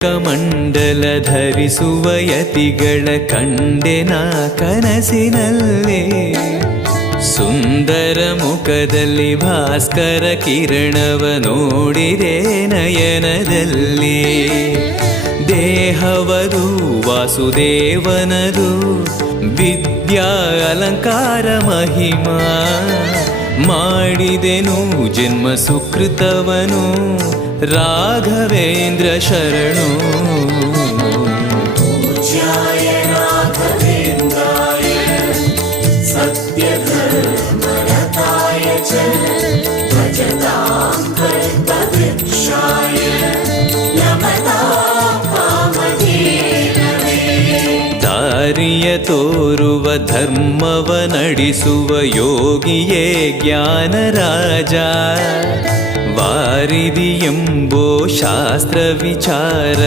ಕಮಂಡಲ ಧರಿಸುವ ಯತಿಗಳ ಕಂಡೆನ ಕನಸಿನಲ್ಲೇ. ಸುಂದರ ಮುಖದಲ್ಲಿ ಭಾಸ್ಕರ ಕಿರಣವ ನೋಡಿದೆ ನಯನದಲ್ಲಿ. ದೇಹವದು ವಾಸುದೇವನದು ವಿದ್ಯಾ ಅಲಂಕಾರ ಮಹಿಮಾ. ಮಾಡಿದೆನು ಜನ್ಮ ಸುಕೃತವನು ರಾಘವೇಂದ್ರ ಶರಣು. ಪೂಜ್ಯಾಯ ರಾಘವೇಂದ್ರಾಯ ಸತ್ಯಧರ್ಮರತಾಯ ಚ ಭಜತಾಂ ಕಲ್ಪವೃಕ್ಷಾಯ ನಮತಾಂ ಕಾಮಧೇನವೇ. ದಾರಿಯ ತೋರುವ ಧರ್ಮವ ನಡೆಸುವ ಯೋಗಿಯೇ ಜ್ಞಾನರಾಜ. ವಾರಿದಿ ಎಂಬೋ ಶಾಸ್ತ್ರ ವಿಚಾರ